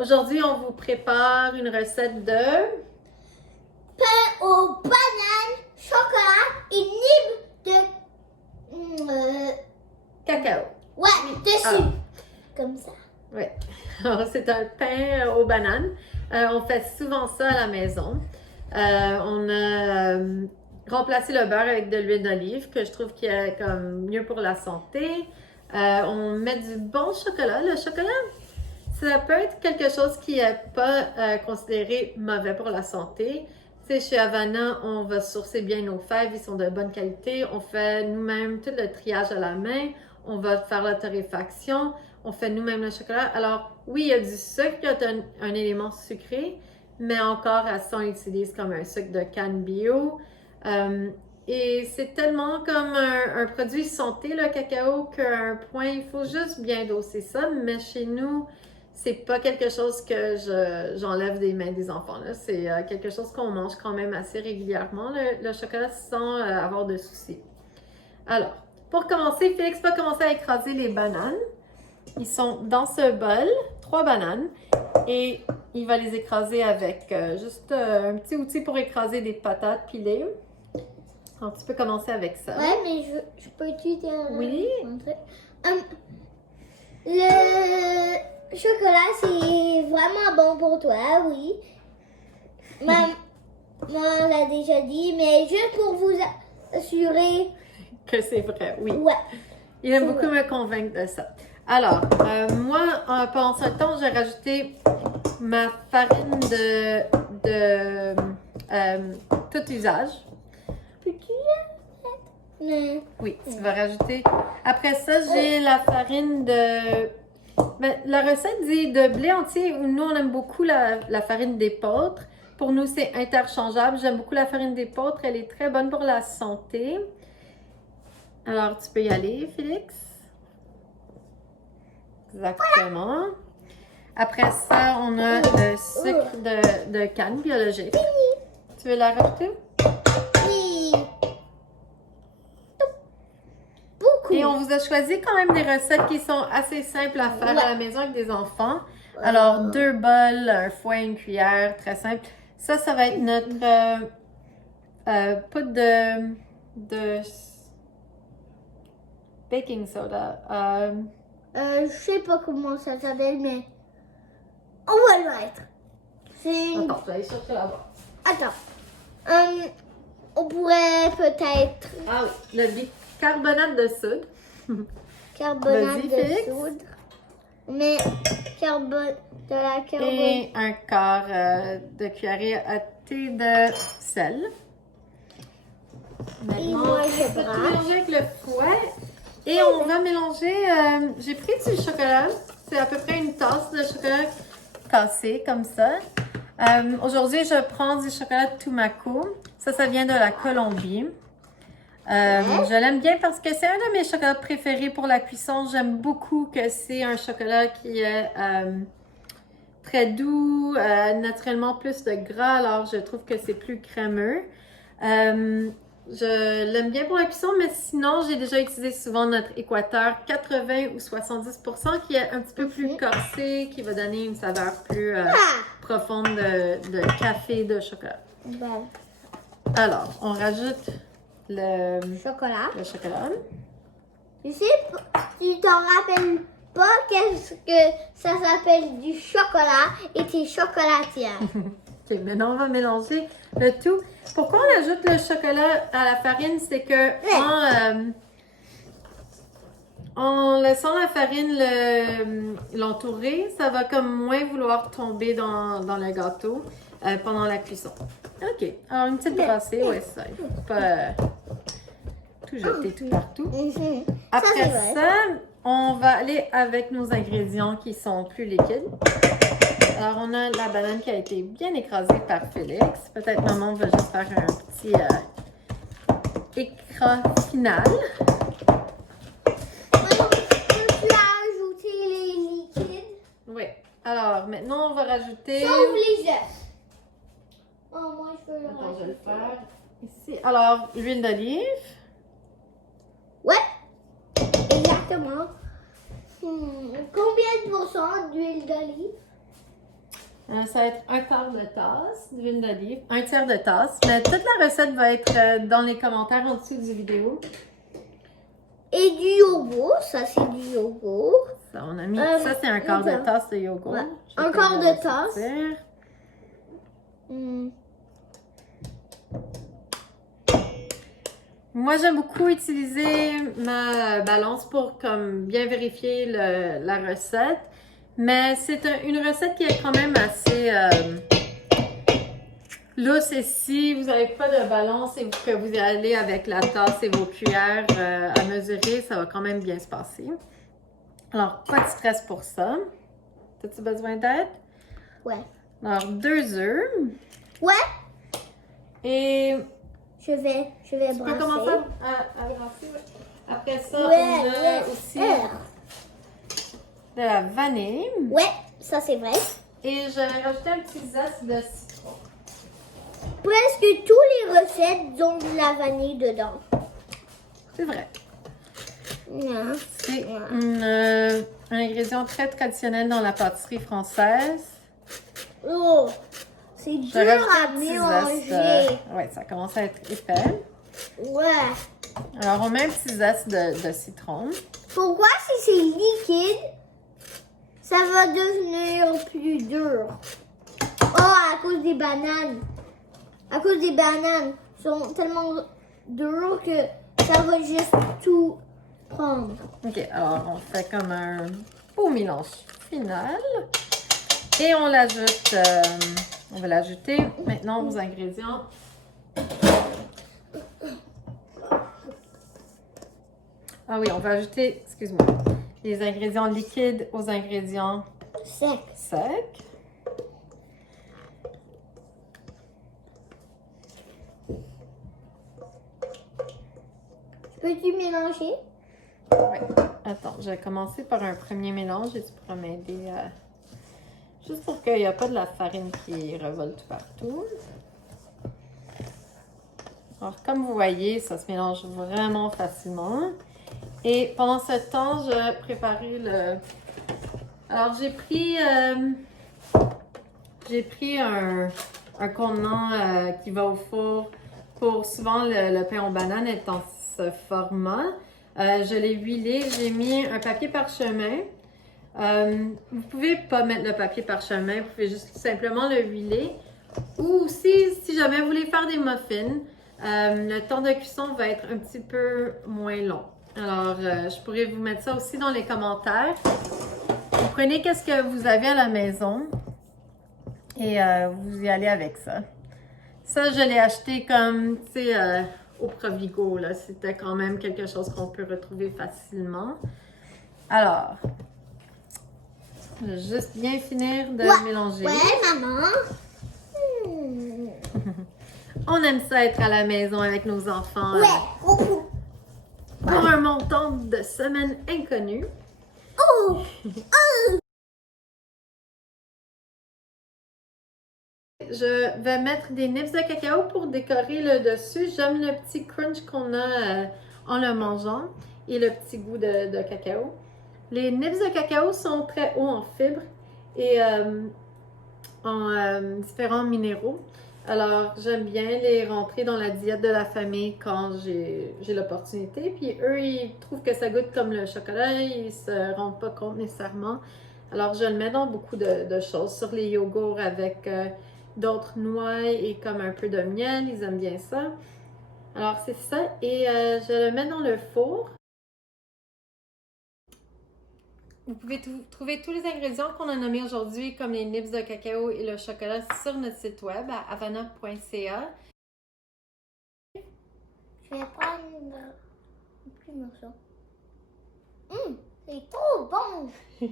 Aujourd'hui, on vous prépare une recette de pain aux bananes, chocolat et nib de cacao. ouais, dessus. Comme ça. Oui. Alors, c'est un pain aux bananes. On fait souvent ça à la maison. On a remplacé le beurre avec de l'huile d'olive, que je trouve qui est comme mieux pour la santé. On met du bon chocolat. Le chocolat, ça peut être quelque chose qui n'est pas considéré mauvais pour la santé. Tu sais, chez Havana, on va sourcer bien nos fèves, ils sont de bonne qualité. On fait nous-mêmes tout le triage à la main. On va faire la torréfaction. On fait nous-mêmes le chocolat. Alors, oui, il y a du sucre, il y a un élément sucré, mais encore à ça, on utilise comme un sucre de canne bio. Et c'est tellement comme un produit santé, le cacao, qu'à un point, il faut juste bien doser ça. Mais chez nous, c'est pas quelque chose que j'enlève des mains des enfants. C'est quelque chose qu'on mange quand même assez régulièrement, le chocolat, sans avoir de soucis. Alors, pour commencer, Félix va commencer à écraser les bananes. Ils sont dans ce bol, 3 bananes, et il va les écraser avec juste un petit outil pour écraser des patates pilées. Alors, tu peux commencer avec ça. Ouais, mais je peux utiliser Oui. un truc. Le chocolat, c'est vraiment bon pour toi, oui. Maman l'a déjà dit, mais juste pour vous assurer. Que c'est vrai, oui. Ouais. Il aime beaucoup me convaincre de ça. Alors, moi, pendant ce temps, j'ai rajouté ma farine de tout usage. Peux-tu mettre? Oui, tu vas rajouter. Après ça, j'ai la farine de... Ben, la recette dit de blé entier. Nous, on aime beaucoup la farine d'épeautre. Pour nous, c'est interchangeable. J'aime beaucoup la farine d'épeautre. Elle est très bonne pour la santé. Alors, tu peux y aller, Félix. Exactement. Après ça, on a le sucre de canne biologique. Tu veux la rajouter? Oui. Beaucoup. Et on vous a choisi quand même des recettes qui sont assez simples à faire à la maison avec des enfants. Alors, 2 bols, un fouet, une cuillère, très simple. Ça va être notre poudre de baking soda. Je sais pas comment ça s'appelle, mais on va le mettre. C'est une... Attends, je vais aller chercher là-bas. Attends. On pourrait peut-être Ah oui, le bicarbonate de soude. carbonate Vas-y, de Félix. soude. Mais de la carbonate. Et un quart de cuillerée à thé de sel. Et moi, je on va tout brasse. mélanger avec le fouet. Et on va mélanger, j'ai pris du chocolat. C'est à peu près une tasse de chocolat cassé, comme ça. Aujourd'hui, je prends du chocolat Tumaco. Ça vient de la Colombie. Je l'aime bien parce que c'est un de mes chocolats préférés pour la cuisson. J'aime beaucoup que c'est un chocolat qui est très doux, naturellement plus de gras, alors je trouve que c'est plus crémeux. Je l'aime bien pour la cuisson, mais sinon, j'ai déjà utilisé souvent notre Équateur 80 ou 70% qui est un petit peu plus corsé, qui va donner une saveur plus profonde de café, de chocolat. Bon. Alors, on rajoute le Chocolat. chocolat. Tu sais, tu t'en rappelles pas qu'est-ce que ça s'appelle du chocolat et tes chocolatières. Ok, maintenant on va mélanger le tout. Pourquoi on ajoute le chocolat à la farine? C'est que en laissant la farine l'entourer, ça va comme moins vouloir tomber dans le gâteau pendant la cuisson. Ok, alors une petite brassée, ouais, ça. Il faut pas tout jeter tout partout. Après c'est vrai. ça, on va aller avec nos ingrédients qui sont plus liquides. Alors, on a la banane qui a été bien écrasée par Félix. Peut-être maman va juste faire un petit écras final. Maintenant, tu as ajouté les liquides. Oui. Alors, maintenant, on va rajouter... Sauf les œufs. Oh, moi, je peux le Attends, je vais le rajouter. faire ici. Alors, l'huile d'olive. Ouais, exactement. Combien de pourcents d'huile d'olive? Ça va être un quart de tasse d'huile d'olive, un tiers de tasse. Mais toute la recette va être dans les commentaires en dessous du vidéo. Et du yogourt, ça c'est du yogourt. Ça, on a mis, ça c'est un quart de tasse de yogourt. Ouais. Un quart de tasse. Moi, j'aime beaucoup utiliser ma balance pour comme bien vérifier la recette. Mais c'est une recette qui est quand même assez lousse. Et si vous n'avez pas de balance et que vous allez avec la tasse et vos cuillères à mesurer, ça va quand même bien se passer. Alors, pas de stress pour ça. As-tu besoin d'aide? Ouais. Alors, 2 œufs. Ouais. Et je vais tu brasser. peux commencer à brasser. Ouais. Après ça, ouais, on a aussi de la vanille. Ouais, ça c'est vrai. Et je vais rajouter un petit zeste de citron. Presque toutes les recettes ont de la vanille dedans. C'est vrai. Yeah. C'est un ingrédient très traditionnel dans la pâtisserie française. Oh, c'est dur à mélanger. Oui, ça commence à être épais. Ouais. Alors, on met un petit zeste de citron. Pourquoi si c'est liquide, ça va devenir plus dur? Oh, à cause des bananes. À cause des bananes sont tellement dures que ça va juste tout prendre. OK, alors on fait comme un beau mélange final. Et on l'ajoute, on va l'ajouter maintenant aux ingrédients. Ah oui, on va ajouter, excuse-moi, les ingrédients liquides aux ingrédients secs. Peux-tu mélanger? Oui. Attends, je vais commencer par un premier mélange et tu pourras m'aider à... Juste pour qu'il n'y ait pas de la farine qui revolte partout. Alors, comme vous voyez, ça se mélange vraiment facilement. Et pendant ce temps, je vais préparer le... Alors, j'ai pris un contenant qui va au four pour souvent le pain aux bananes est en ce format. Je l'ai huilé, j'ai mis un papier parchemin. Vous pouvez pas mettre le papier parchemin, vous pouvez juste simplement le huiler. Ou aussi, si jamais vous voulez faire des muffins, le temps de cuisson va être un petit peu moins long. Alors, je pourrais vous mettre ça aussi dans les commentaires. Vous prenez qu'est-ce que vous avez à la maison et vous y allez avec ça. Ça, je l'ai acheté comme, tu sais, au Provigo, là. C'était quand même quelque chose qu'on peut retrouver facilement. Alors, je vais juste bien finir de mélanger. Ouais, maman. On aime ça être à la maison avec nos enfants. Ouais. Pour un montant de semaine inconnue. Oh. Je vais mettre des nips de cacao pour décorer le dessus. J'aime le petit crunch qu'on a en le mangeant et le petit goût de cacao. Les nips de cacao sont très hauts en fibres et en différents minéraux. Alors, j'aime bien les rentrer dans la diète de la famille quand j'ai l'opportunité. Puis eux, ils trouvent que ça goûte comme le chocolat, ils se rendent pas compte nécessairement. Alors, je le mets dans beaucoup de choses. Sur les yogourts avec d'autres noix et comme un peu de miel, ils aiment bien ça. Alors, c'est ça. Et je le mets dans le four. Vous pouvez trouver tous les ingrédients qu'on a nommés aujourd'hui, comme les nips de cacao et le chocolat, sur notre site web à havana.ca. Je vais prendre un petit morceau. C'est trop bon!